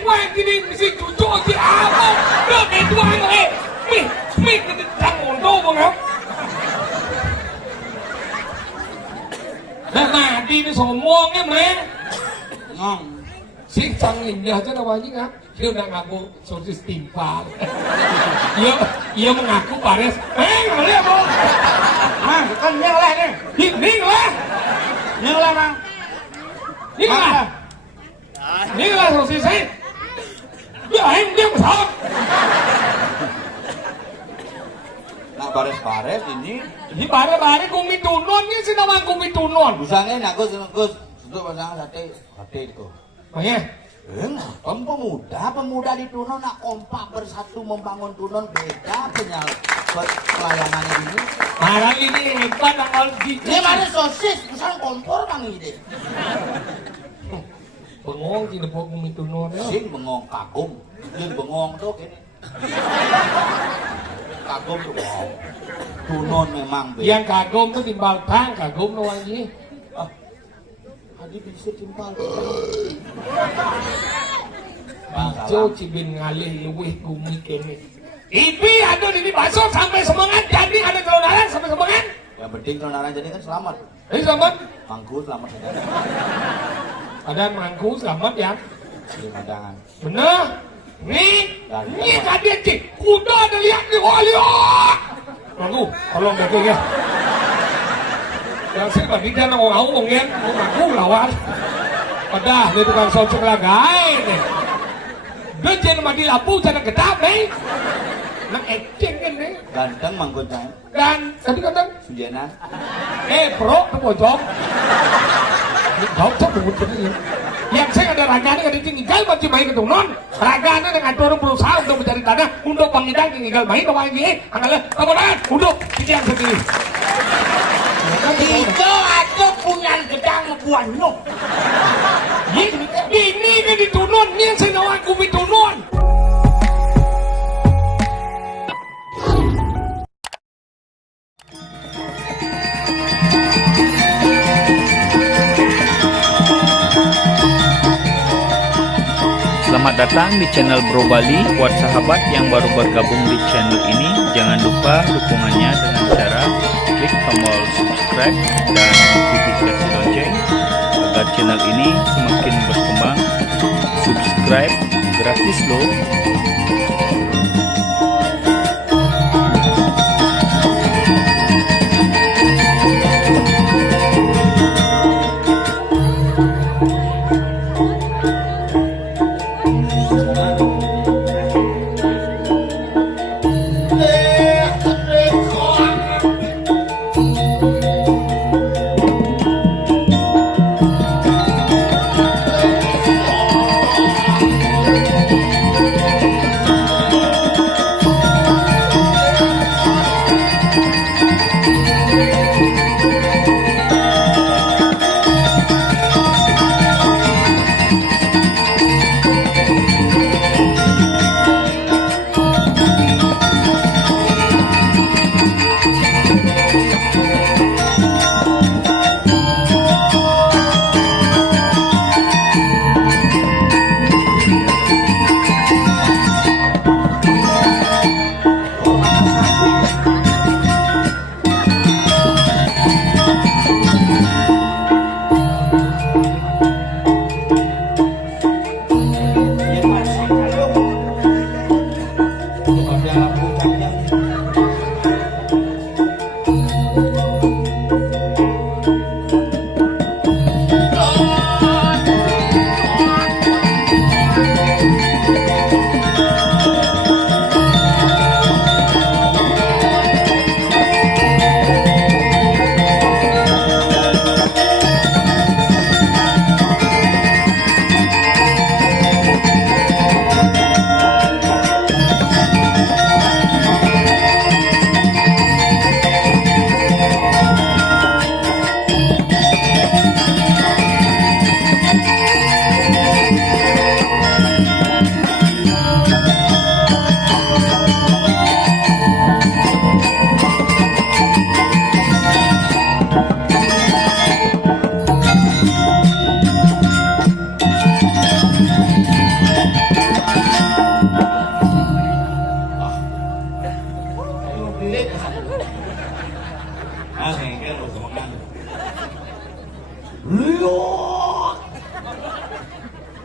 tuan ini mesti cucuk si apa? Dia tuan mi kita tanggung tu bang. Dah mati ni semua ni meh. Ngong. Si canggih dia tu namanya kan? Dia nak ngaku sosis timpal. Ia mengaku baris. Ngale bang. Mang, kan nyeng lah ni. Ni lah. Nyeng lah mang. Ni lah sosis saya. Ya, dia besar. Nak bares-bares ini. Ini bare-bare kumi tunon ni si nama kumi tunon. Busangnya nak Gus untuk pasang sate itu. Oh ya. Pemuda di Tunon nak kompak bersatu membangun Tunon beda pelayanan ini. Marang ini hebat tanggal gitu. Ini mana sosis, busang kompor mang ini. Bengong di depan kumi tunon ya. Sin bengong kagum, jin bengong tuh gini. Kagum tuh bengong. Tunon memang beda. Yang kagum tuh timbal tang kagum no lagi. Tadi bisa timpal. Hijau cibin ngalih luwih kumi kene. Ibi ada di bakso sampai semangat jadi ada kelonaran sampai semangat. Yang penting kelonaran jadi kan selamat. Selamat. Mangku selamat saja. Ada mangku selamat ya. Terima tangan. Bener. Nih kadia cik. Kuda ada lihat nih. Wah lihat. Mangku, tolong betul ya. Yang sih bagi dia nong ngomongin, mangku lawan. Pada dia tukang sosok lagai nih. Dia jangan mati lampu, jangan gedap nih. Nak acting kan nih. Ganteng mangkutnya. Dan tadi kata Sujana. Bro, kamu jawab. Jawab sebut ini. Yang saya ada raganya ada tinggal baju main ke tunon. Raganya dengan turun berusaha untuk mencari tanah untuk pengidang tinggal main ke lagi. Anggalah kemudian untuk yang sendiri. Itu aku punya gedang buahnya. Ini kan ditunun, ini yang saya nawan kubi tunun. Selamat datang di channel Bro Bali. Buat sahabat yang baru bergabung di channel ini, jangan lupa dukungannya dengan cara klik tombol subscribe dan notifikasi lonceng agar channel ini semakin berkembang. Subscribe gratis loh.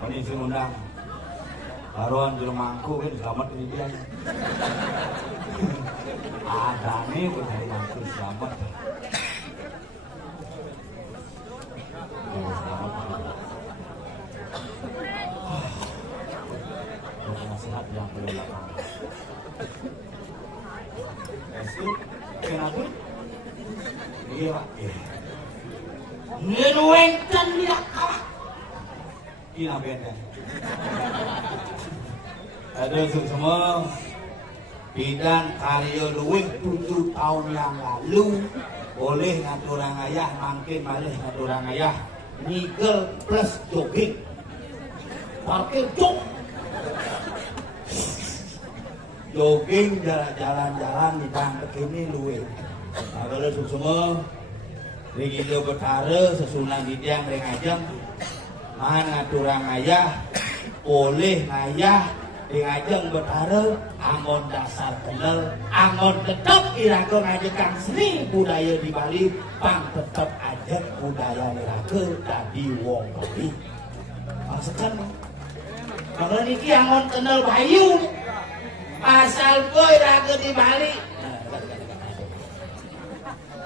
Ini sing undang. Baruan jelemaku kan selamat ini dia. Adane kok dari mangku selamat. Nasihat yang perlu dilakukan. Kenapa? Iya. Ngeruengkan dia kalah. Iya beda. Ada semua bidang karya luwih 7 tahun yang lalu boleh ngaturang ayah mangkin malih ngaturang ayah nigel plus jogging parkir jog jogging jalan-jalan di tangkep ini luwih. Nah kalau semua Rigido betara sesunan di tiang ring ajeng man ngaturang ayah boleh ngayah ring ajeng betara angon dasar kenal angon tetap iraga ngajekan seni budaya di Bali pang tetap ajeng budaya iraga tadi wong Bali maksudkan kalau niki angon kenal bayu asal gue iraga di Bali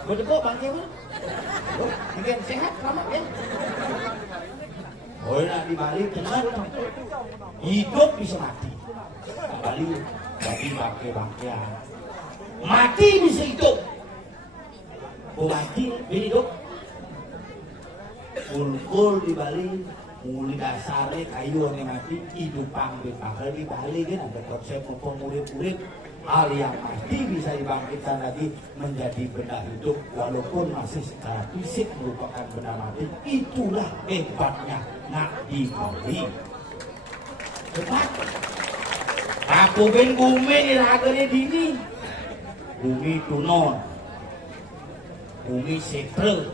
betul bang Jawa mungkin sehat selamat ya. Oh nak di Bali benar hidup bisa mati. Di Bali jadi bangke-bangkean. Mati bisa hidup. Oh mati bisa hidup. Kulkul di Bali muli dasare kayu yang mati hidupang di Bali kan ada konsep murid-murid hal yang mati bisa dibangkitkan lagi menjadi benda hidup walaupun masih secara fisik merupakan benda mati. Itulah hebatnya nak di Bali. Hebat. Aku ben bumi diragane dini. Bumi tunon. Bumi setre.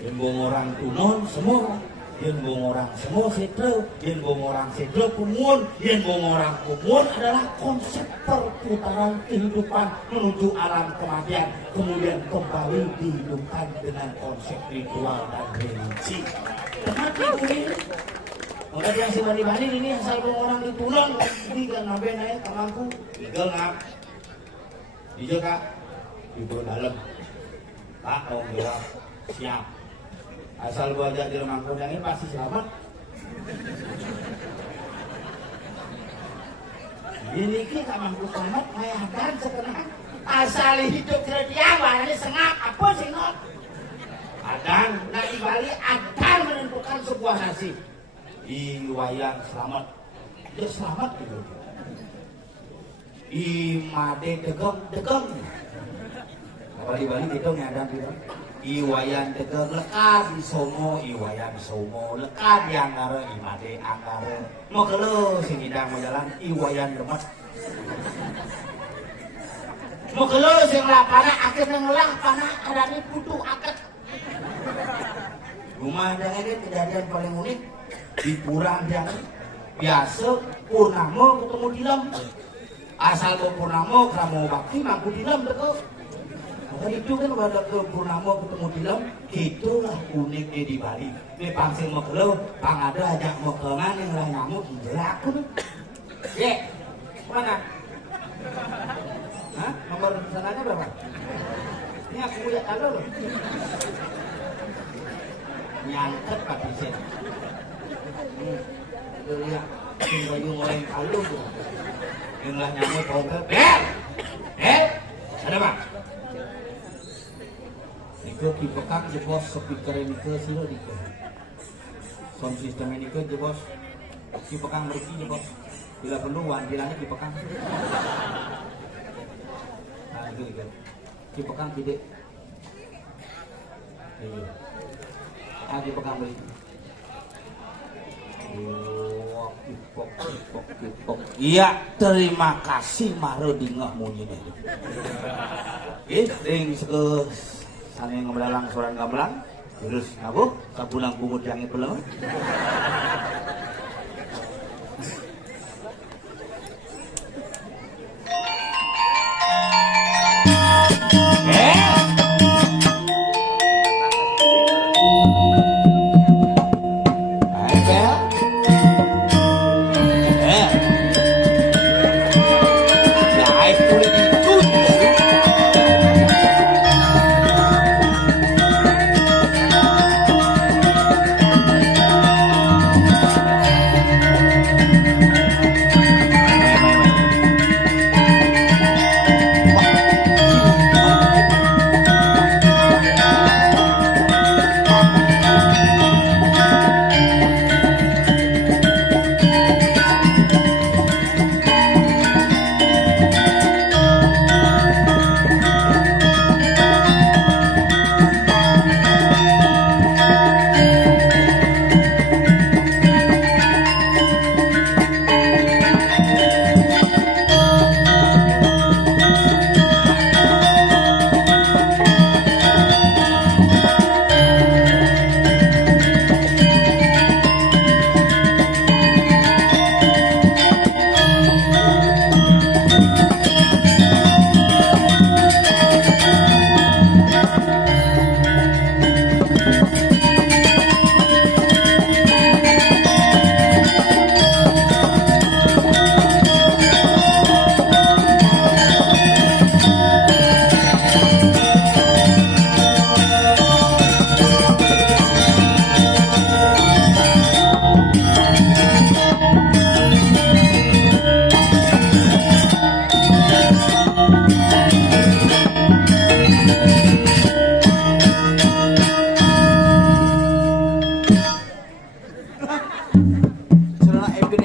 Yang orang tunon semua. Yang orang semua setre, yang orang setre kumun, yang orang kumun adalah konsep perputaran kehidupan menuju alam kematian, kemudian kembali dihidupkan dengan konsep ritual dan religi. Kenapa ini? Maka yang si Bali ini asal orang ditulung, ini kan nabe naik kamangku, tinggal ngap, dijak kak, ibu dalam, tak mau jawab, siap. Asal gua ajak di rumah kodang ini pasti selamat. Ini kita mampu selamat, mayakan sekarang. Asal hidup tidak diawan, ini sengak apa sih not? Adan, nah di Bali akan menentukan sebuah nasib. Iwayan selamat, dia selamat gitu. Imade degem. Kalau di Bali gitu ngadang gitu. Iwayan degem lekat di somo, iwayan somo lekat di angkara, imade angkara. Mau kelo sing hidang mau jalan, iwayan lemet. Mau kelo sing lapana akhirnya ngelah panah ada di putu akad. Rumah ada ini kejadian paling unik di Purang yang biasa Purnama ketemu Dilam. Asal ke Purnama kramo bakti mampu Dilam deket. Maka itu kan pada ke Purnama ketemu Dilam, itulah uniknya di Bali. Ini pangsing mau kelo, pang ada ajak mau kelengan yang lah nyamuk gila aku nih. Ye, mana? Hah? Nomor pesanannya berapa? Ini aku lihat ada loh. Nyangket Pak Presiden. Lihat, baju ngoreng kalung tuh. Yang lah nyamuk program. Ada Pak? Niko kipekang jebos speaker niko silo niko. Sound system niko jebos. Kipekang meriki jebos. Bila perlu wantilanya kipekang. Nah itu gitu. Kipekang gede. Iya. Ah kipekang beli. Oh, kipok. Iya, terima kasih maro dingah munyi deh. Ring seke sane ngebelalang soran gamelang terus aku sabulang pungut yang peleng.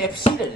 KFC dah.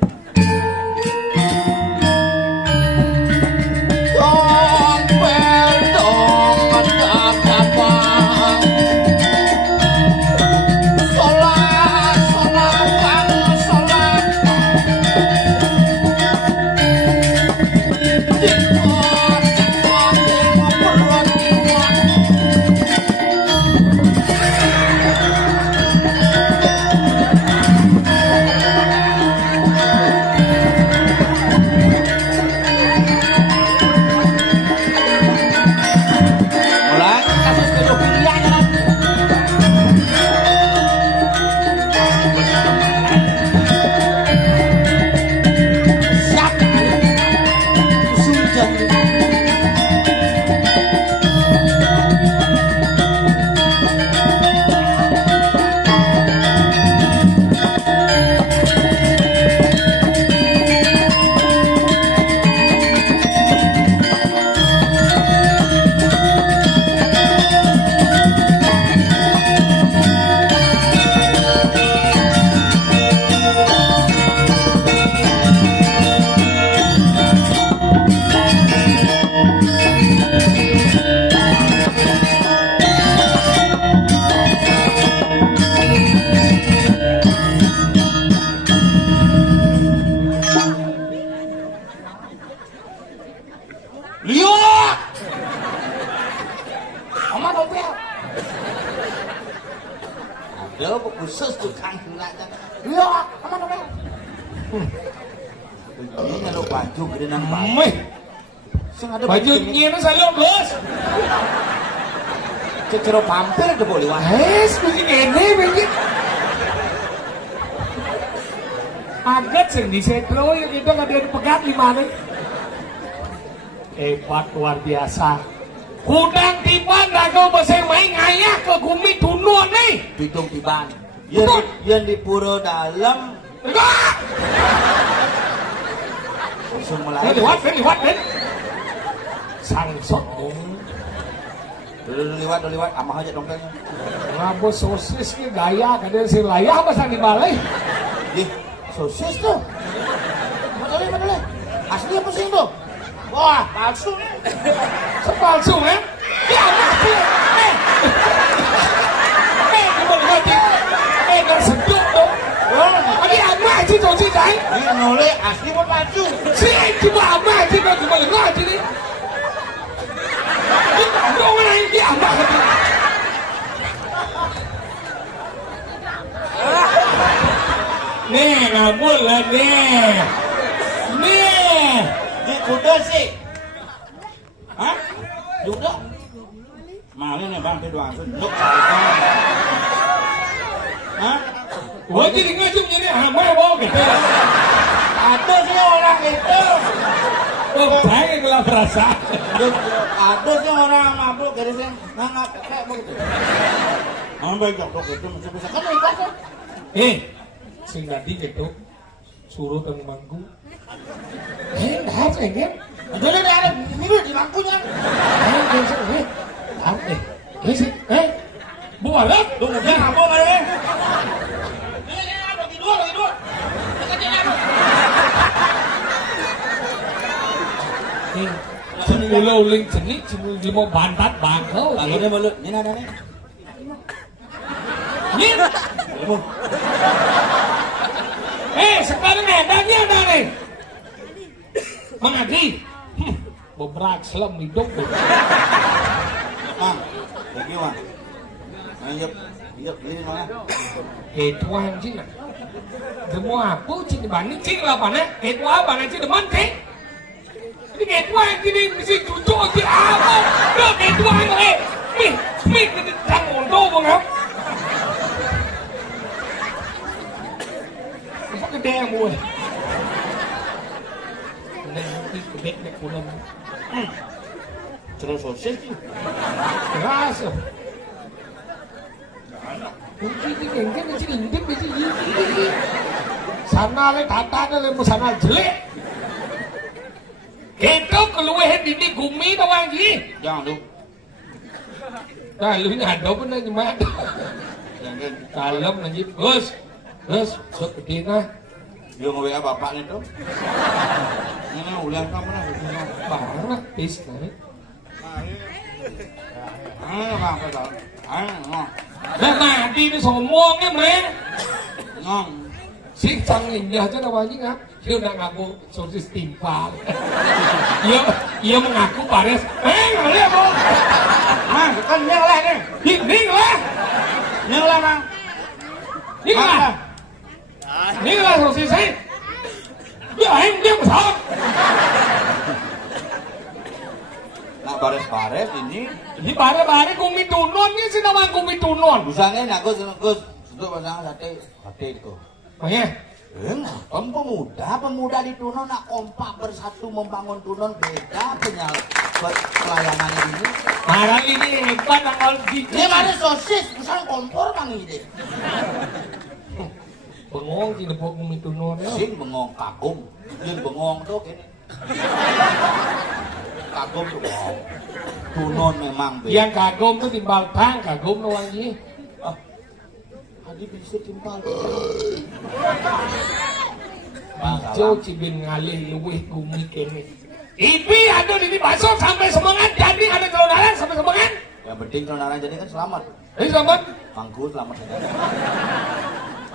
Ada khusus tukang gulanya. Iya, aman apa? Ini kalau baju gede nang baju. Baju nyena salom bos. Cecero pampir ada boleh wah. Begini ini begini. Agak sing di setro yang itu nggak ada pegat di mana? Hebat luar biasa. Kudang tiban raga besar main ngayak ke gumi tunun nih. Bidung tiban. Yang di pura dalam. Langsung mulai. Liwat. Sangsot. Dulu liwat. Amah aja dongkelnya. Ngabo sosis ke gaya kadang si layah pasang di balai. Ih, sosis tuh. Betul. Asli apa sih tuh? Wah, palsu nih. Sepalsu kan? Ya mati. Gak seduk tuh. Ini ama aja tuh sih say. Ini noleh asli apa palsu? Sih cuma ama aja tuh cuma dengar aja nih. Ini ngomong lagi ama aja. Nih ngabul lah nih. Di kuda sih. Hah? Kuda? Malin nih bang, kedua sunduk saya. Hah? Wah jadi ngajung jadi ama bawa gitu. Ada sih orang itu. Oh baik kalau perasa. Ada sih orang mabuk dari sini nggak kayak begitu. Ambil jatuh gitu bisa kan ikhlas kan? Sing tadi gitu suruh teng bangku. Dah kan? Dulu ada minum di bangkunya. Buat Tunggu dia ngabuk ada. Lagi dua. Cuma uling jenis cuma di mau bantat bangkau. Ini malu, ini ada nih. Sekarang adanya ada nih. Mengadi. Beberak selam hidup. Mang, lagi mang. Yuk, ini mana? Tuan cina. Demo apa cina bani cina lah mana? Tuan mana cina deman cina. Ini tuan cina mesti cucuk di apa? Dah tuan mi kita jangan untuk bang. Apa gede mu? Nanti gede dek pulang. Terus sosis. Keras. Mungkin ini sana le tata le sana jelek. Kita keluar ini gumi doang ji. Jangan lu. Nah lu ini ada pun aja mat. Dalam nanti bos, sok kedina. Dia mau WA bapaknya tuh. Ini ulang kamu lah. Parah, is nih. Bang, betul. Ngong. Nah, mati ini sombongnya, men. Ngong. Si canggihnya aja namanya nggak? Dia udah ngaku sosis timpal. Iya mengaku Pares. Nggak lihat bang. Mang, kan nyeleh nih. Ini lah. Nyeleh, Mang. Ini lah sosis saya. Ya, dia besar. Nak bares-bares ini. Ini bare kumi tunon ini sih namanya kumi tunon. Busangnya nak Gus untuk pasang sate itu. Oh ya. Pemuda di Tunon nak kompak bersatu membangun Tunon beda pelayanan ini. Marah ini hebat tanggal Ini mana sosis, misal kompor Mang ini. Bengong sih nepok kumi tunon ya. Sing bengong kagum, yang bengong tuh gini. Kagum tuh bengong. Tunon memang beda. Yang kagum tuh timbal tang, kagum tuh lagi. Adi bisa timpal. Hijau cibin ngalih luwih gumi kene. Ipi ada di bakso sampai semangat jadi ada kelonaran sampai semangat. Yang penting kelonaran jadi kan selamat. Ini selamat. Mangku selamat saja.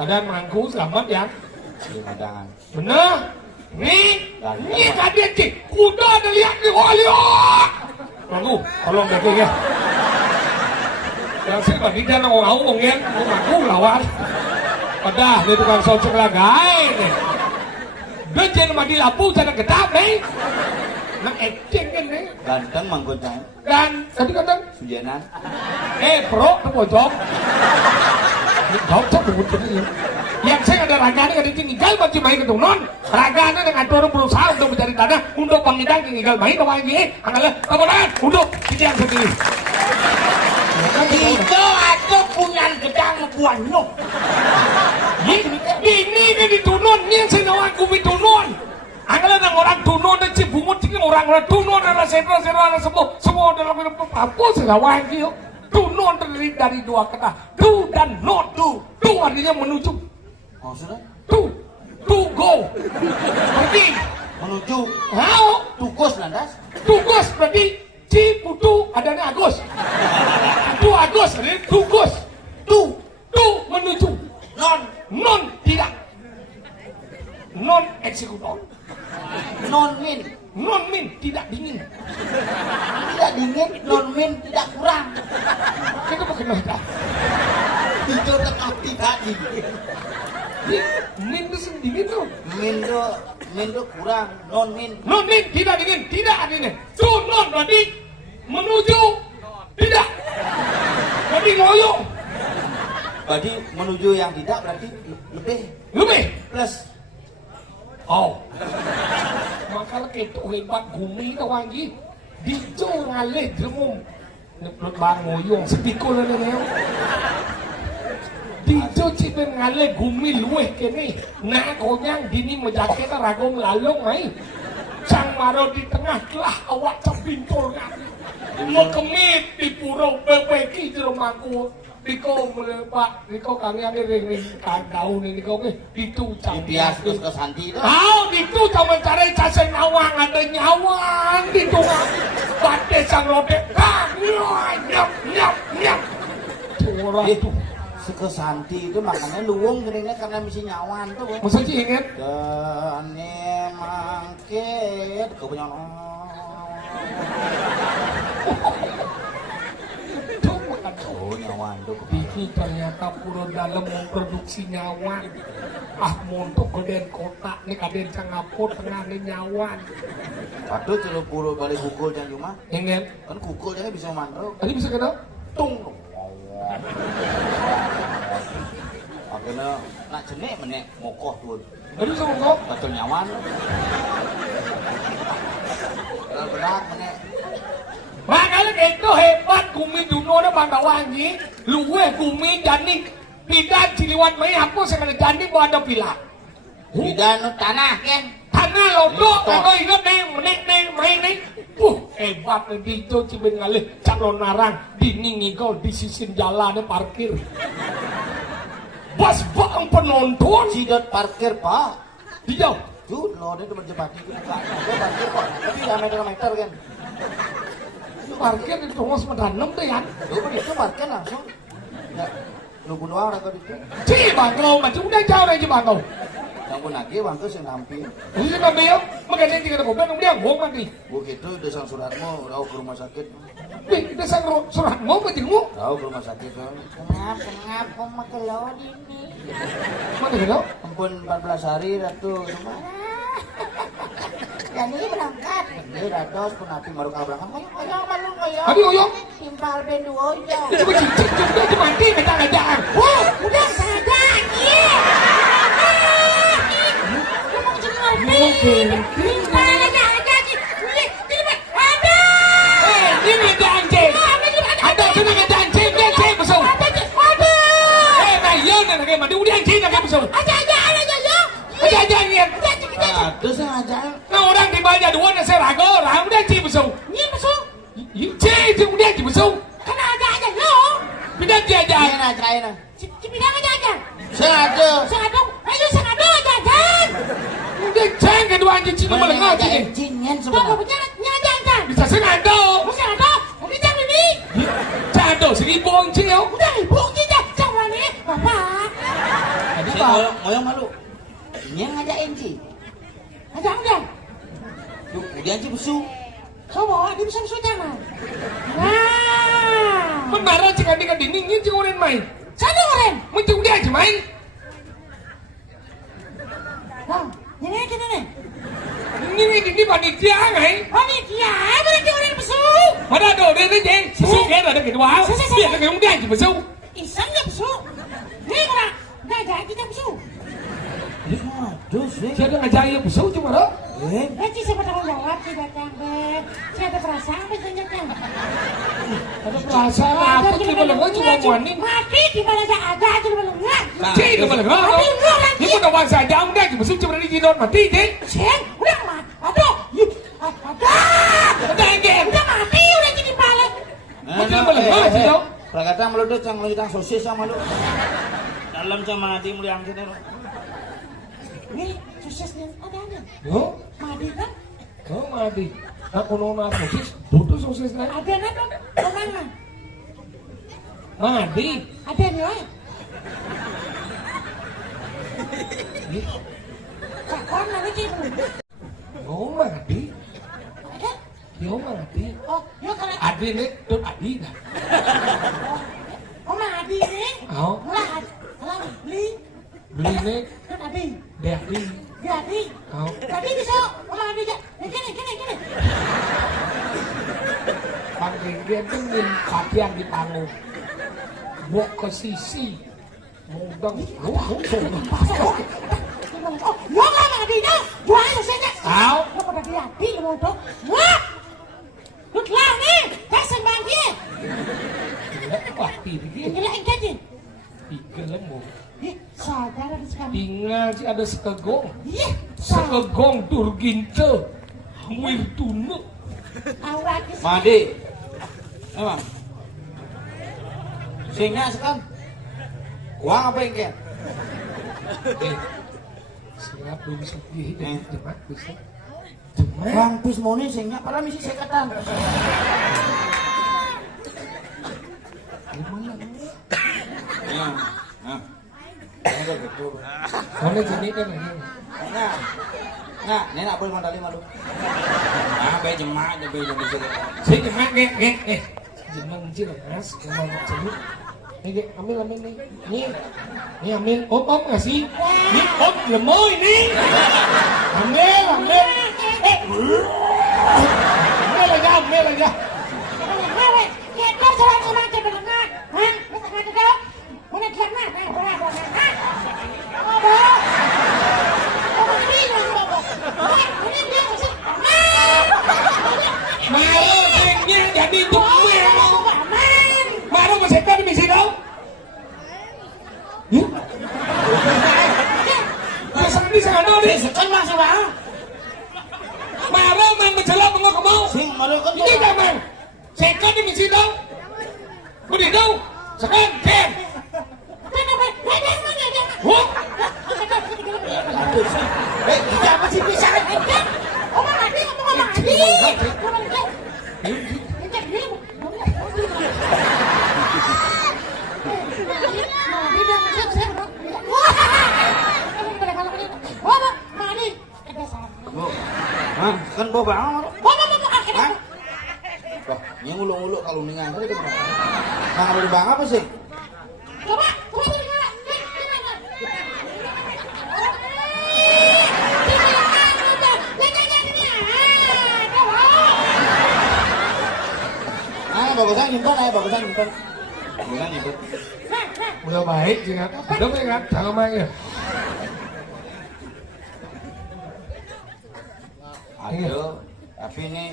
Ada mangku selamat ya. Iya jangan. Bener. Nih kadian cik. Kuda ada lihat nih. Oh lihat. Mangku, tolong daging ya. Yang sih bagi dia ngomong ya. Mangku lawan. Padah dia tukang socok lagai nih. Dia jadi mati lampu jangan gedap nih. Nang acting kan nih. Ganteng mangkocang. Dan tadi kadang Sujenan. bro ke pojok. Jauh sebut ini. Yang saya ada raganya kan tinggal baju main ke tunon. Raganya dengan orang berusaha untuk mencari tanah untuk pengidang tinggal main ke main ini. Anggalah kemudian untuk ini yang sendiri. Itu ada punan gedang buan no. Ini di tunon ni yang saya nawan kumi tunon. Anggalah nang orang tunon dan cibungut ini orang tunon adalah sentra semua dalam apa selawan dia. Tunon terdiri dari dua kata do dan not. Do artinya menuju. Maksudnya? To go. Berarti Menuju. how? Tugas landas. Tugas berarti Ciputu adanya Agus. Itu Agus, jadi tugas. Tu menuju. Non tidak. Non eksekutor. Non min tidak dingin. tidak dingin, non min tidak kurang. Kita bagaimana? Itu tetap tidak dingin. Min itu sendiri tuh. Min itu kurang, non min Tidak dingin, tidak dingin. Tu non berarti menuju tidak. Berarti loyo. Berarti menuju yang tidak berarti Lebih. plus. Oh. Makanya kita hebat gumi kawan ji. Dijo ngalih dremum. Neplut bang moyong sepikul na niyo. Dijo cipin ngalih gumi luweh kene. Nah konyang dini menjaket ragong lalong ay. Sang maro di tengah telah awak cepintul kan. Mau kemit di purau bebeki di rumahku. Diko melepak, diko kami ada ring daun ini kau ke itu Bias ke Santi itu. Tahu itu cuma mencari cacing nyawang ada nyawang di tengah bate sang rodet. Nyap. Curah itu. Ke Santi itu makanya luwung geningnya karena misi nyawan tuh. Masa sih inget? Gane mangket kau punya oh nyawan tuh. Ini ternyata pura dalam memproduksi nyawan. Montok geden kotak nih kaden cangapur tengah nih nyawan. Aduh celuk pura balik kukul jangan cuma. Inget? Kan kukul jangan bisa mandro. Tadi bisa kena? Tung. Akhirnya nak jenek menek mokoh tuh. Tadi bisa ngomong? Betul nyawan. Berat menek. Makanya itu hebat kumi duno na Bandawangi. Luwe kumi jani pidan ciliwan mai aku sekali jani bawa ada pila. Pidan tanah kan. Tanah lodo kalau ingat nih menek mai nih. Hebat di itu cibin ngalih calon narang diningi kau di sisi jalannya parkir. Bas bang penonton Sidot parkir pak. Di đâu? Chút lo đến bên Jepang itu bukan. Ada parkir kok. Tapi ya meter-meter kan. Itu parkir di rumah semendanem tuh ya. Lu itu parkir langsung. Ya, lu bunuh orang kok itu. Chỉ bằng cầu mà chúng đang trao đây chỉ bằng cầu. Yang pun lagi bang tuh sing nampil. Ini kan dia, makanya kita ngomong dong dia ngomong nanti. Begitu desang suratmu, tahu ke rumah sakit. Nih, kita sang surat ngomong aja ngomong. Tahu ke rumah sakit kan. Kenapa makelon ini? Mana gitu? Ampun 14 hari ratu. Dan ini berangkat. Ini ratus pun api baru kau berangkat. Oyong malu oyong. Aduh, oyong. Timpal bendu oyong. Coba cicit juga cuma mati kita ngajak. Wah, udah saja. Iya. Lu mau cengar timpal aja. Ini ada anjing. Ada sana ada anjing, dia anjing besar. Nah, iya nih kayak mana udah anjing kayak besar. Aja nih. Aduh sengaja. Nah orang di banyak dua nih saya ragu, udah anjing besar. Ini masuk. Itu udah anjing besar. Kena aja lo. Pindah dia aja. Ini ajain. Cipidang aja. Sengaja. Sengadong. Ayo sengadong aja. Udah ceng kedua anjing cina melengah cing. Anjingnya Tunggu sebenarnya. punya aja. Bisa sengaja. Sengadong. Udah jangan ini. Cado 1000 anjing. Udah ibu kita jangan nih, Bapak. Tadi ngoyong malu. Ini yang ngajain sih. Ada enggak? Tuh, dia anjing busuk. Coba dia bisa jangan. Nah. Menara cing adi kadingin cing orang main. Sana orang. Mesti udah aja main. Nah, ini kita nih. Ini panitia ngai. Panitia, berarti orang besuk. Mana ada dia cing. Besuk dia ada gitu wah. Dia ada udah aja besuk. Isang nggak besuk. Nih orang, nggak ada kita besuk. Aduh, sih. Saya ada ngajak besuk cuma lo. Nanti siapa tanggung jawab sih datang deh. Saya ada perasaan bersenjata. Ada perasaan apa tuh di belakang cuma muanin. Mati di mana ada di belakang. Cing di belakang. Ini pun orang saja udah aja besuk cuma di jidon mati cing. Ceng, udah mati. Aduh, Ada yang udah mati udah jadi balik. Mati di belakang sih dong. Prakata meludut yang meludut sosis sama lu. Dalam sama hati mulia angin itu. Nih, suksesnya ada. Yo, Mati kan? kau mati. Aku nona sosis, butuh sosis kan? Ada nado, mana? Mati. Ada nih, oi. Kakon mana sih? Kau mati. Ada? Yo mati. Oh, yo kalau Adi nih, tuh adi dah. oh mati nih. Oh, Lah, beli. beli nih, Kan adi. deh adi. Jadi, Oh, tadi bisa, kalau adi aja. Gini. panggil dia tuh ngin kakian di panggung. Bok ke sisi. Mudang, lu Oh, yo nggak adi dah. Jual susahnya. Tahu? Lo pada di adi lo mau tuh. Wah, lu lah nih, kasih bangki. Wah, tinggi. Gila engkau Tiga lembu. ih, sadar ada sekali. Tinggal sih ada sekegong. Ih, sadar. Sekegong durginte. Hamil tunu. Awak is. Mandi. Emang. Sehingga sekan. Uang apa yang kayak? Siap belum sedih. Jemat bisa. Uang pismoni sehingga para misi sekatan. Gimana? Nah. Ada gitu. Mana jenis kan ini? Nah, ini nak boleh mandali malu. Ah, bayi jemaah aja bayi jadi sini. Saya jemat nge. Jemat sih mas. Kemana jenis? Nih, ambil nih. Nih ambil. Om ngasih. Nih om lemoy nih. Ambil. Ambil aja. Hewe, kita serang sama aja benar. Hah? Kita nggak tahu. Mana jangan? Mana? Apa? Apa ini? Ini dia sih. Maru tinggi jadi jemel. Maru masih kan di sini dong. Pasang di sana nih. Sekan masih bang. Maru main menjelang mau. Sing malu kan Ini kapan? Sekan di sini dong. Udah dong. Sekan, Ken. Wah, Hei, Siapa sih bisa? Omong Adi, ngomong Adi. Hah? Kan bawa banget. Ngomong Hah? Wah, ini nguluk-nguluk kalau ningan tadi kenapa? Nah, kalau di bang apa sih? coba. Bagusnya nyimpen. Bagusnya nyimpen. Udah baik sih kan. Udah baik kan. Jangan main ya. Aduh, tapi ini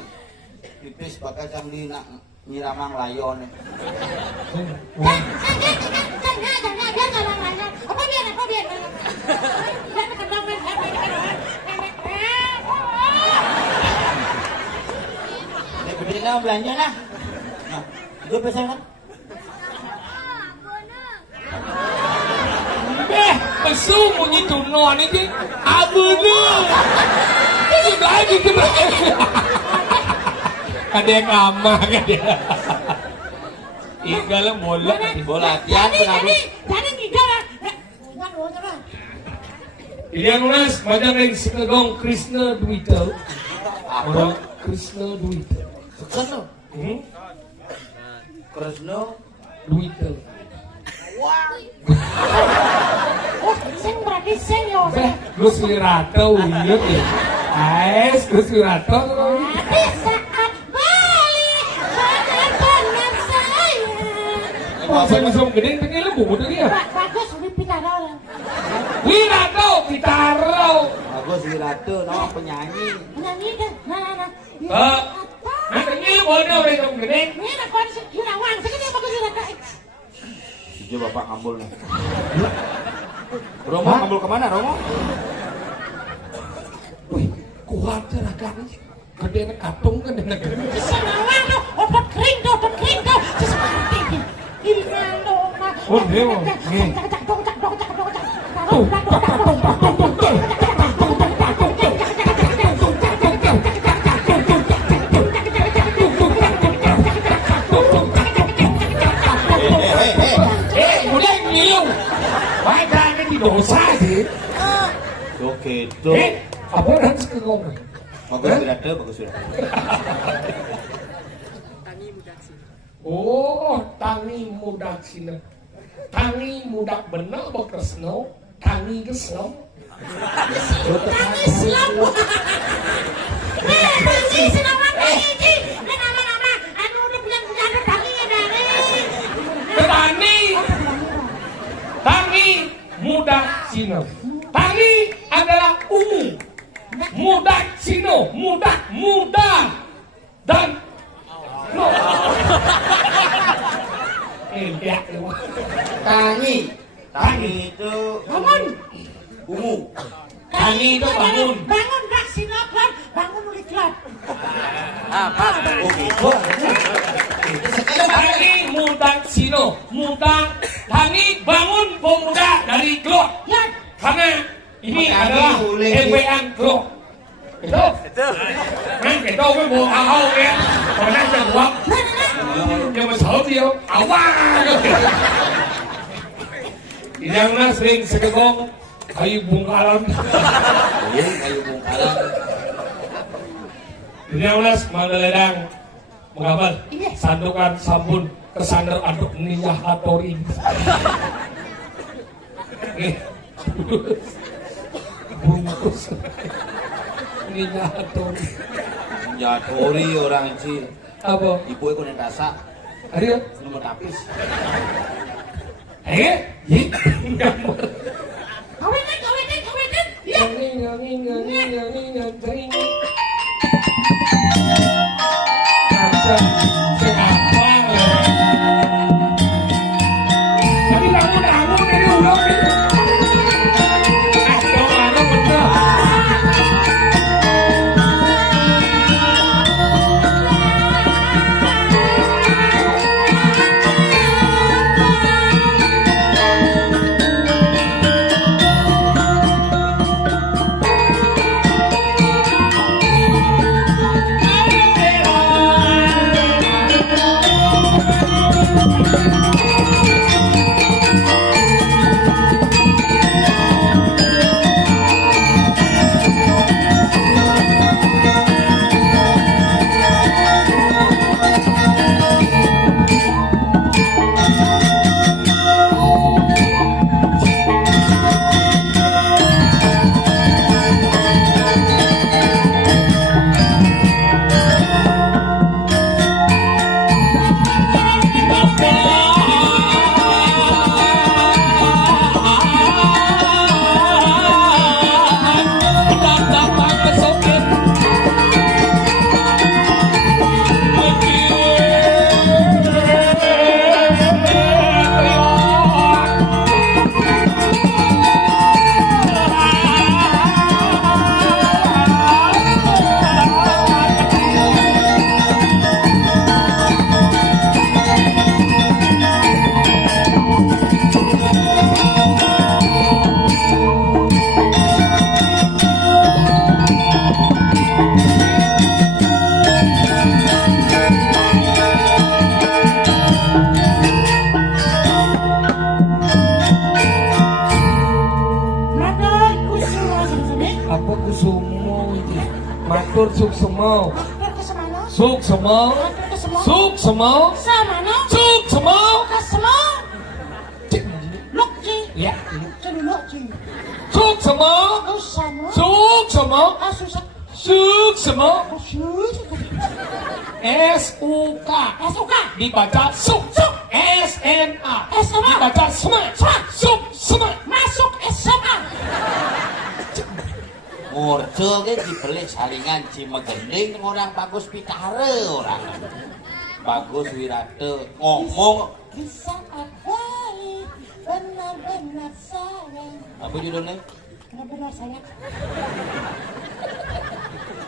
pipis pakai sambil nyiramang layon. Ini gede lah belanja lah. Nah, itu pesan kan? Pesu bunyi tunon ini. Abu tu. Ini lagi kena. Ada yang ngambang kan dia. Tinggal bola. Bola latihan pengaruh. Jadi tidak. Yang lunas macam yang sekegong Krishna Dwita. Orang Krishna Dwita. Sukses lo. Kresno Dwita. Oh, sing berarti sing yo. Gus Wirato iya ya. Ais Gus Wirato. Tapi saat balik benar saya. Kok saya musuh gede pengen lu buku tadi ya? Bagus di Pitaro. Wirato Pitaro. Bagus Wirato, no penyanyi. Nyanyi deh. Nah. Nanti lu boleh orang gede. Ini nak kau sih Yurawang. Sekarang bagus Yurawang. Tujuh bapak ngambul nih. Romo ngambul kemana Romo? Wih, kuat rakan. Gede nak katung kan dengan gede. Senawang tuh, otot kering tuh. Seperti ini. Ilmu mah. Oh, dewa. Nih. Dosa sih. Oke, itu. Apa harus ke ngomong? Bagus Wirato. Oh, tangi mudak sini. Tangi mudak bener apa Kresno? Tangi kesel. Tangi Islam. Tangi senawang tangi. Nama. Anu udah bilang ada tanginya dari. Tangi mudak sini. Tangi adalah ungu. Mudak sino, muda dan no. Enggak. Tangi itu Bangun. ungu. Tangi itu bangun. Bangun Kak Sinoplan. Bangun uliklan. Oh gitu. Tangi mudak sino, tangi bangun pemuda dari klub. Ya. Karena ini adalah EPN klub. Itu. Kan kita mới buồn ao kia. Còn đang chờ quá. Nhưng mà sợ điều awal. Yang na sering sekegong kayu bungkalan. Iya, kayu bungkalan. Yang nas Mandaledang mengabal sandukan sabun kesandar aduk niyah atori. Bungkus niyah atori. Jatori orang sih. Apa? Ibu aku yang rasa. Ada? Nomor tapis. Iya. Kawinan. Ya. Nyanyi. Tapi bangun dari ulang itu. Mana bener? kusumo iki. Matur suksemo. Matur kesemana? Suksemo. Matur kesemana? Suksemo. Samana? Suksemo. Kesemana? Cik. Luk Ci. Ya. Celuluk Ci. Suksemo. Usama. Suksemo. Asusah. Suksemo. Asus. S-U-K. SUK. Dibaca suk. S-N-A. SMA. Dibaca sma. Suk. Sma. Masuk SMA. Murjo ke dibeli salingan Cimegending orang Bagus Pitare orang. Bagus Wirate ngomong Di saat baik benar-benar sayang. apa judulnya? Benar-benar sayang.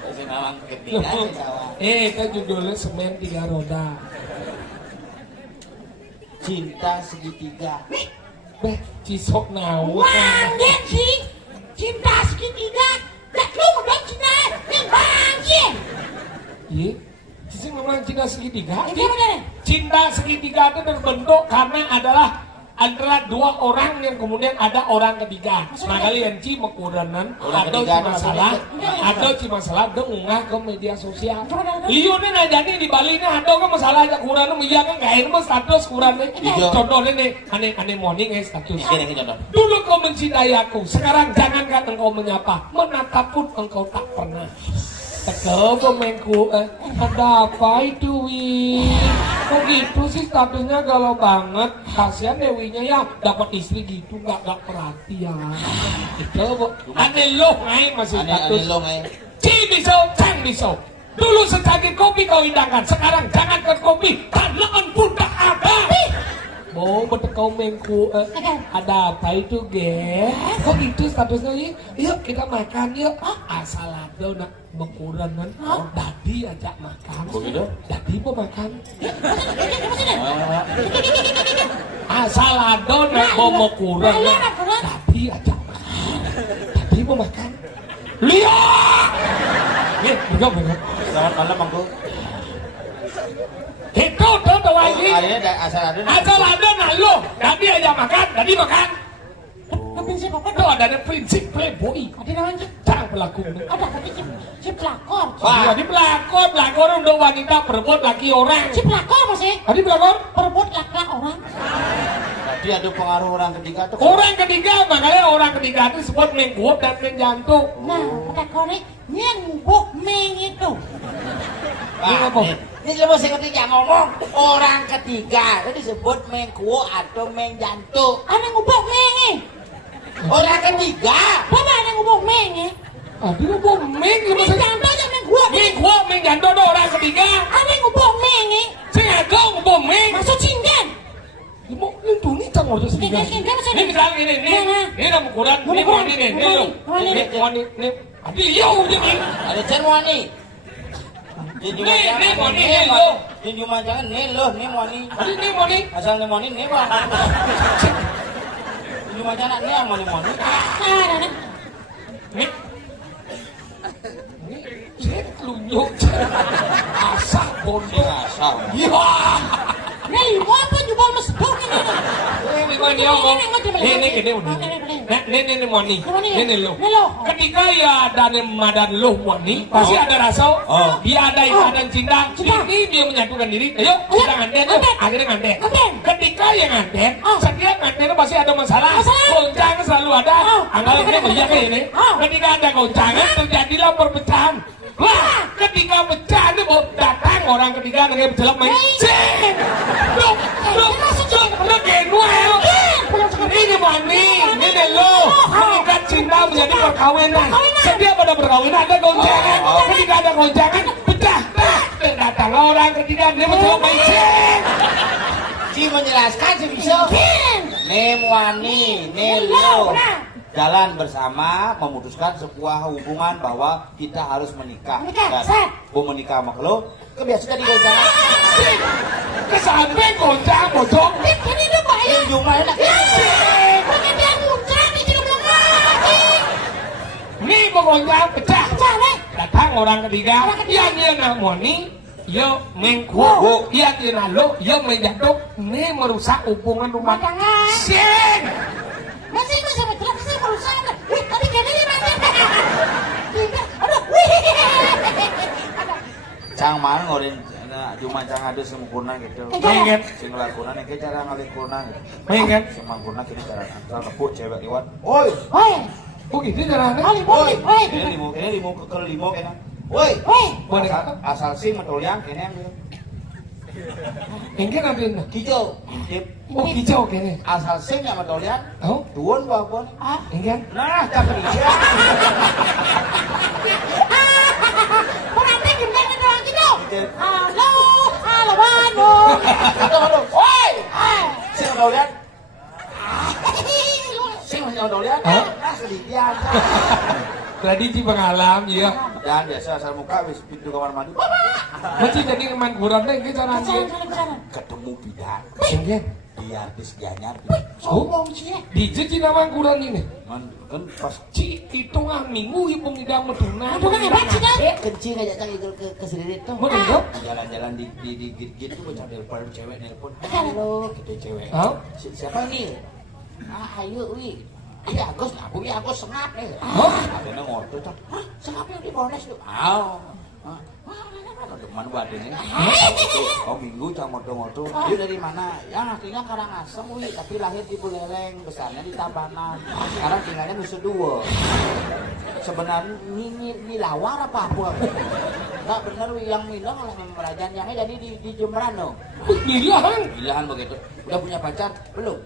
Si Mamang ketiga si sawah. Kan judulnya Semen 3 Roda. Cinta segitiga. Beh, cisok nawa. Wanggen sih. Cinta segitiga. Dak lu dong cinta. Yang bangkit. Iya, sih memang cinta segitiga. Ini bener. Cinta segitiga itu terbentuk karena adalah antara dua orang yang kemudian ada orang ketiga. Nah kalian ci mekuranan, Orang ada ketiga ci masalah, ada unggah ke media sosial. Liunin aja nih di Bali ini ada ke masalah aja kurang iya kan gak enak status kurang nih. Iya. Contohnya nih, aneh morning status. Gini contoh. Dulu kau mencintai aku, sekarang jangankan engkau menyapa, menatap pun engkau tak pernah. Tegel pemainku, ada apa itu Wi? Kok gitu sih statusnya galau banget? Kasihan Dewinya ya, dapat istri gitu gak perhatian. Itu aneh loh ngai masih status. Aneh lo ngai. Ci bisa, cang bisa. Dulu secangkir kopi kau hidangkan, sekarang jangankan kopi, tanaan pun tak ada. Oh, betul kau mengku, ada apa itu, Ge? Kok gitu statusnya, yuk kita makan yuk. Asal ada nak bekuran kan, Dadi ajak makan. Begitu? Dadi mau makan. Asal ada nak bekuran kan, Dadi ajak makan. Dadi mau makan. Lihat! Nih, bener. Selamat malam Mangku. Itu tuh lagi. Asal ada. Asal ada nak lo, Dadi aja makan, Dadi makan. Prinsip apa Itu ada prinsip playboy. Ada namanya. Jangan pelaku. Ada tapi si pelakor. Wah, di pelakor udah wanita berebut laki orang. Si pelakor masih. Tadi pelakor? Berebut laki orang. Tadi ada pengaruh orang ketiga tuh. Orang ketiga, makanya orang ketiga itu disebut mengguap dan menjantung. Nah, pelakor ini nyembuk meng itu. Ini apa? Ini coba saya ketiga ngomong orang ketiga itu disebut mengkuo atau mengjantung. Ada ngubuk meng ini. Orang ketiga. Bapak ada ngubuk meng ini. Aduh, ngubuk meng. Meng jantung aja meng gua. Mengguap, menjantung itu orang ketiga. Ada ngubuk meng ini. Saya ada ngubuk meng. Masuk cinggan. Mau itu nih cang harus Cinggan masih. Ini misalnya ini nama ukuran, ini moni nih, ini lo. Ini moni, ini. Aduh, iya udah nih. Ada cermoni. Nih moni, ini lo. Ini cuma jangan nih lo, nih moni. Aduh, ini moni. Asal nih moni nih bang. Ini cuma jangan nih yang moni. Ada nih. Nih. Nih, saya telunjuk. Asah bodoh. Asal. Iya. Nih, mau apa jubal mesbuk ini? Ini moni. Ini lo. Ini lo. Ketika ya ada madan lo moni, pasti ada rasa. Dia ada ikatan cinta. Ini dia menyatukan diri. Ayo, kita nganten. Akhirnya nganten. Ketika yang nganten, setiap nganten pasti ada masalah. Goncangan selalu ada. Anggapnya dia kayak ini. Ketika ada goncangan, terjadilah perpecahan. Wah, ketika pecah itu datang orang ketiga lagi berjelak main. Lo genuel. Ini mani, ini lo. Mengikat cinta menjadi perkawinan. Setiap ada perkawinan ada goncangan. Ketika ada goncangan, pecah. Dan datanglah orang ketiga dia berjelak main. Si menjelaskan si bisa. Nih wani, nih lo. Jalan bersama memutuskan sebuah hubungan bahwa kita harus menikah. Menikah, Dan mau menikah sama lo, kebiasaan di goncangan. Kesampai goncang bocok. Ini udah Pak ya. Jumlah enak. Pakai dia muncang ini belum mati. Nih goncang pecah. Pecah nih. Datang orang ketiga. Yang dia nak moni. Yo mengkuo. Yang dia nak lo. Yo menjatuh. Nih merusak hubungan rumah tangga. Sing. Masih gue sama jelas sih merusak. Wih, tadi jadi ini mati. Cang mana ngorin cuma cang ada sempurna gitu. Pengen. Sing lakukan ini cara ngalikurna gitu. Pengen. Sempurna kini cara asal kepuk cewek liwat. Oi. Oi. Oh gitu caranya. Oli, oli, oi. Ini limo ke limo kena. Woi. Oi. Asal sing metoliang kene yang gitu. Engke nanti. Hijau. Intip. Oh hijau kene. Asal sing yang metoliang. Oh. Tuan babon. Ah. Engke. Nah, cakep dia. Berarti gimana doang gitu? Halo, halo Bandung. Halo. Oi. Ah. Sing metoliang. Sing masih metoliang. Hah? Nah, sedikit. Tradisi pengalam ya. Dan biasa asal muka wis pintu kamar mandi. Masih jadi main kurang deh engke caranya. Ketemu bidan. Engke. Di artis Gianyar. Oh. DJ Cina main kurang ini. Kan pas Ci itu minggu ibu ngidam meduna. Aduh kan hebat sih kan? kencing aja cang itu ke sendiri tuh. Mau dong? Jalan-jalan di git tuh bocah telepon cewek nelpon. Halo, gitu cewek. Hah? Siapa nih? Ah, ayo wi. Iya, Agus, aku ya Agus sengap nih. Hah? Adanya ngotot cang. Hah, sengapnya di Polres tuh. Aw. Teman buat ini. Oh minggu cang moto-moto. Dia dari mana? Ya aslinya Karangasem wi, tapi lahir di Buleleng, besarnya di Tabanan. Sekarang tinggalnya Nusa Dua. Sebenarnya ini lawar apa? Enggak benar wi, yang Minang lah merajaan yang jadi di Jemberano. Bilang. Bilahan begitu. Udah punya pacar belum?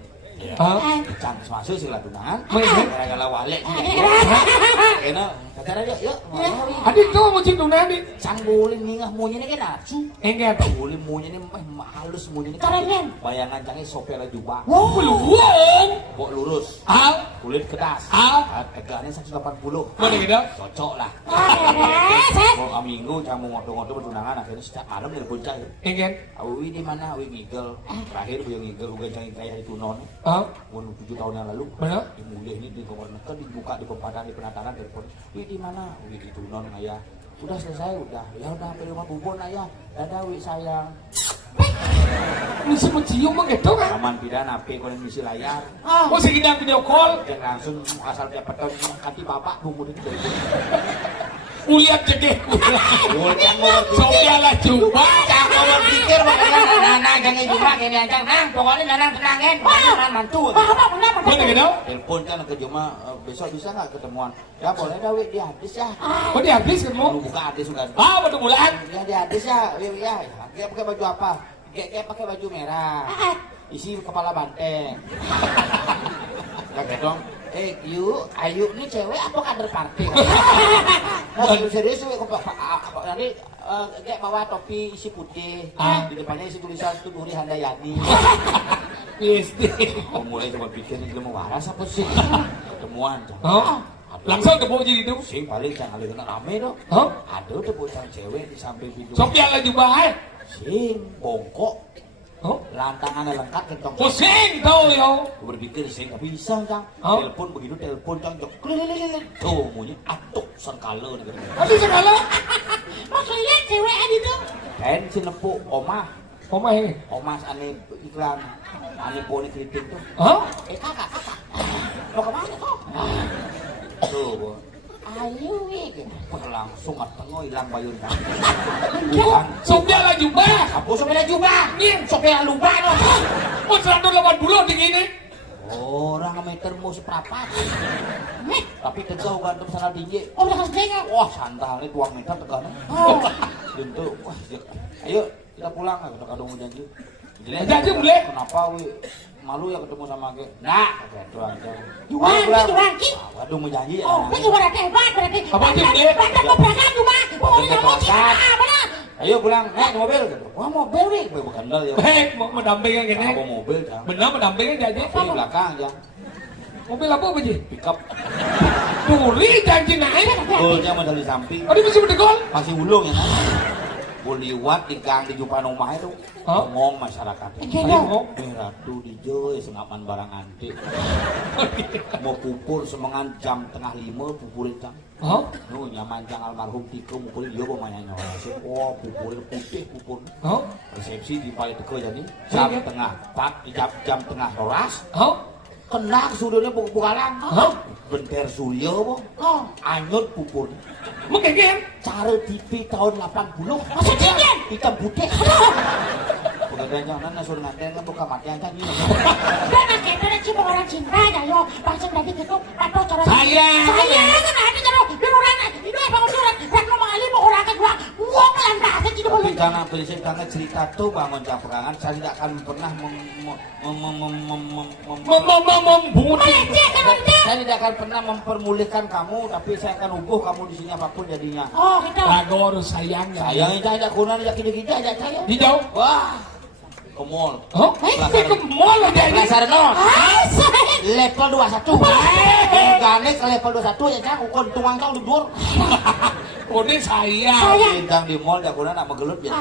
Hah? Cang masuk sih lah tunangan. Main. Gara-gara wale. Kena pacaran yuk. Adik tuh mau cinta nanti. Cang boleh ningah maunya nih kena. Engke. Boleh maunya nih halus maunya nih. Keren. Bayangan cangnya sopel jubah. Wow, belum. Kok lurus. Ah, Kulit ketas. ah. Tegaknya 180. Mana gitu? Cocok lah. Set. Mau minggu cang mau ngoto-ngoto bertunangan akhirnya setiap malam nelpon cang. Engke. Awi di mana? Awi ngigel. Terakhir gue ngigel uga cang kayak di tunon. Ah, 7 tahun yang lalu. mana? Di mulai ini di Gubernur dibuka di pempadan di penataran telepon. Wi di mana? Wi di tunon ayah. Udah selesai udah. Ya udah sampai rumah bubon ayah. Dadah wi sayang. Misi mencium mah gitu kan? Aman pidana HP kondisi layar. Oh segini video call. Dan langsung asal dia peton hati bapak bumbu itu. Uliat jadi. Soalnya lah coba. Cang mau pikir makanya nana jangan juga ini aja nang pokoknya nana tenangin nana mantu. Mana gitu? Telepon kan ke Joma besok bisa nggak ketemuan? Ya boleh dah wi di hadis ya. Oh dihabis kan mau? Lu buka hadis sudah. Ah betul bulan. Ya di hadis ya, ya. Dia pakai baju apa? Dia pakai baju merah. Isi kepala banteng. Kaget dong. Ayu ini cewek apa kader partai? Nah, serius nanti kayak bawa topi isi putih, di depannya isi tulisan itu Nuri Handayani. Yes. Oh, mulai coba pikir ini mau waras apa sih? Ketemuan. Oh, langsung ke bawah jadi itu. Sing paling jangan kena rame dong. Oh, Ada udah bocah cewek di samping pintu. Sofian lagi bahaya. Sing bongkok. Oh, Lantangannya lengkap kentong. pusing tau yo. Gue berpikir sih nggak bisa cang. Oh. Telepon begitu telepon cang jok. Kelilililil. Tuh bunyi atuk serkala nih. Masih segala. Maksudnya cewek ada itu. Kan si nepuk omah. Omah ini. Omah ane iklan. Ane poni kritik tuh. Hah? Kakak. Mau kemana kok? Tuh bu. Ayo wik. Langsung tengok hilang bayun kan. Sofian lagi bah. Aku sepeda jubah. Nih, Sepeda lupa loh. mau 180 tinggi ini. Orang meter mau seprapat. Tapi tegak gantung sana tinggi. Oh udah kasih tengok. Wah santalnya 2 meter tegaknya. Oh. Bentuk. Wah, ayo kita pulang kita kadung janji. Janji boleh. Kenapa wi? Malu ya ketemu sama ke. Nah, gitu aja. Juangki. Waduh mau janji ya. Oh, itu berarti hebat berarti. Apa sih, Bre? Banyak keberangkatan cuma. Pokoknya mau kita benar. Ayo pulang, naik mobil gitu. Wah mobil nih, bukan dal ya. Baik, mau mendampingkan gini. Bawa mobil dah. Benar mendampingkan aja. Di belakang aja. Mobil apa Ji? Pickup. Tuli janji naik. Golnya masih di samping. Oh, dia masih berdegol. Masih ulung ya kan? Gue liwat di gang di Jupan rumah itu. Hah? Ngomong masyarakat. Ngomong. Ratu di Joy sengaman barang antik. Mau pupur semangan jam tengah 5 pupurin cang. Hah? Nu nyaman cang almarhum Tiko mukulin dia pemainnya nyoras. Oh pupurin putih pupur. Hah? Resepsi di paling teko jadi jam tengah 4 jam tengah roras. Hah? Kena sudahnya bukalang. Hah? Benter Suryo po. Oh. Anyut pupun. Mengkengken. Cara TV tahun 80. Masa cincin? Hitam putih. Pagkadaan yang nana suruh nganten kan buka mati yang tadi. Dan akhirnya cuma orang cinta ya yo. Pasang lagi gitu. Atau cara Sayang. Sayang kan ada cara. Dia orang itu apa orang. Dan mau mengalih mau orang ke gua. Gua melantar aja gitu boleh. Jangan berisik karena cerita tuh bangun caperangan. Saya tidak akan pernah Membunuh. saya tidak akan pernah mempermulihkan kamu, tapi saya akan ubuh kamu di sini apapun jadinya. Oh gitu. Agor sayangnya. Saya ini tidak guna tidak kita aja saya. Hijau. Wah, ke mall. Oh, ke mall aja ini. Pelajaran nol. Asik. Level 21. Gane ke level 21 ya cak, ukon tuang tau dur. Udah sayang. Sayang. Bintang di mall tidak guna nak megelut ya.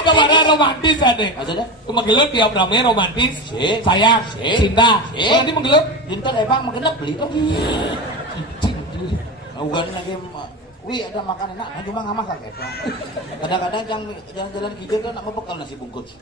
Kemana romantis ada? Maksudnya? Menggelut dia ramai romantis. Si. Sayang. Si. Cinta. Si. Nanti menggelut. Dinten ebang mengenap beli tuh. Bukan lagi wih ada makanan enak, cuma nggak makan gitu. Kadang-kadang yang jalan-jalan hijau kan nak bekal nasi bungkus.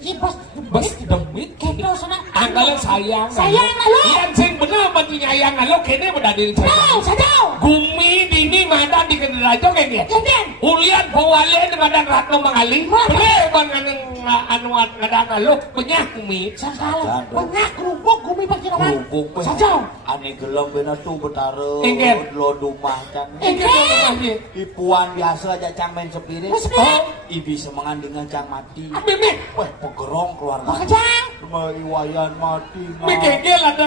Si bos. Bos demit. Gitu sana. Anggalan sayang. Sayang lalu. Yang sing bener mati nyayang lalu kene berdadin Tahu, sayang. saya tahu. Gumi dini mandan di kenderajo kene. Kemudian. Ulian pawalen dengan Ratno Mangali. Boleh banganeng anuan ngadang lalu penyah gumi. Sangkala. Pengak kerupuk gumi pasti naman. Kerupuk pe. Saja. Ane gelem bener tuh betara. Engger. Lo dumah kan. Engke rumahnya. Ipuan biasa aja cang main sepiring. Mas Bek. Ibi semangan dengan cang mati. Bebek. Wah pegerong keluarga. Pakajang. Meriwayan mati. Bekegel ada.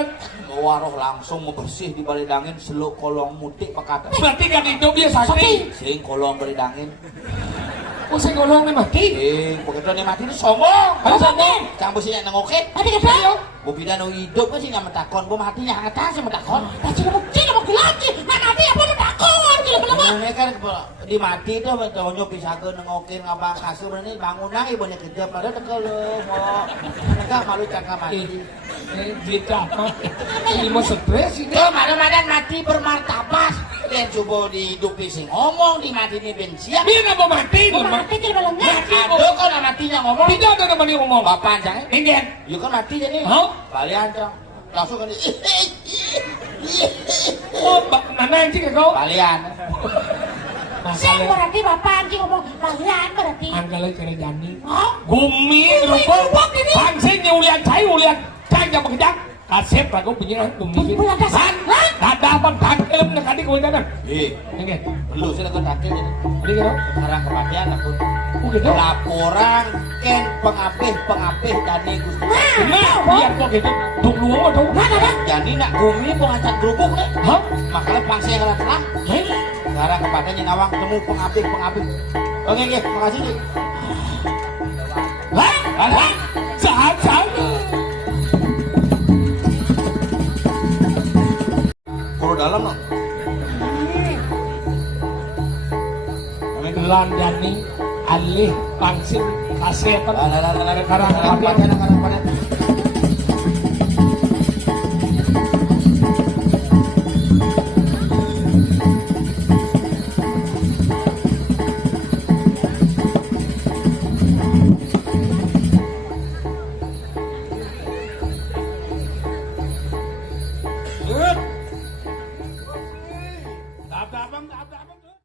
Waroh langsung membersih di balidangin seluk kolong mutik pakata. Berarti kan itu biasa Sapi. Sing kolong balidangin. Usai golong nih mati. Begitu nih mati itu sombong. Harus sombong. Cang besinya nengokit. Tadi kata. Bu bidan nu hidup kan sih nggak mentakon. Bu matinya atas sih mentakon. Tadi mau gelaki. Nah nanti apa lu takut? Gila belum. Ini kan di mati itu tonyo bisa ke nengokin ngapa kasur ini bangunan ibu nih kerja pada tekel mau mereka malu cangka mati. Gitu apa? Ini mau stres ini. Tuh mana-mana mati bermartabat. Lihat coba dihidupi sing ngomong di mati ini bensia. Dia nggak mau mati. Mau mati tidak belum. Aduh kok matinya ngomong. Tidak ada namanya ngomong. Bapak jangan. Enggen. Yuk kan mati jadi. Hah? Kalian cang langsung kan. Oh, mana anjing kau? Kalian. Saya berarti bapak anjing ngomong kalian berarti. Anggalnya kena jani. Hah? Gumi rupuk. Bangsin ulian cai ulian cai yang mengejar. Kasep aku punya gumi. Punya dasar. Ada apa tangkel menekati kewenangan. Enggen. Belum sih kan takil jadi. Jadi kau? Sekarang kematian aku. Udah. Laporan ken pengapih dani Gusti. Nah, biar kok gitu. Tuk lu mau tuh. Jadi nak gumi pengacat gerubuk nih. Hah? Makanya pangsi yang telah. Sekarang kematian yang awang temu pengapih. Oke, makasih nih. Lah, saat. Kuro dalam no. Landani alih pangsin kasetan Karang karang kematian.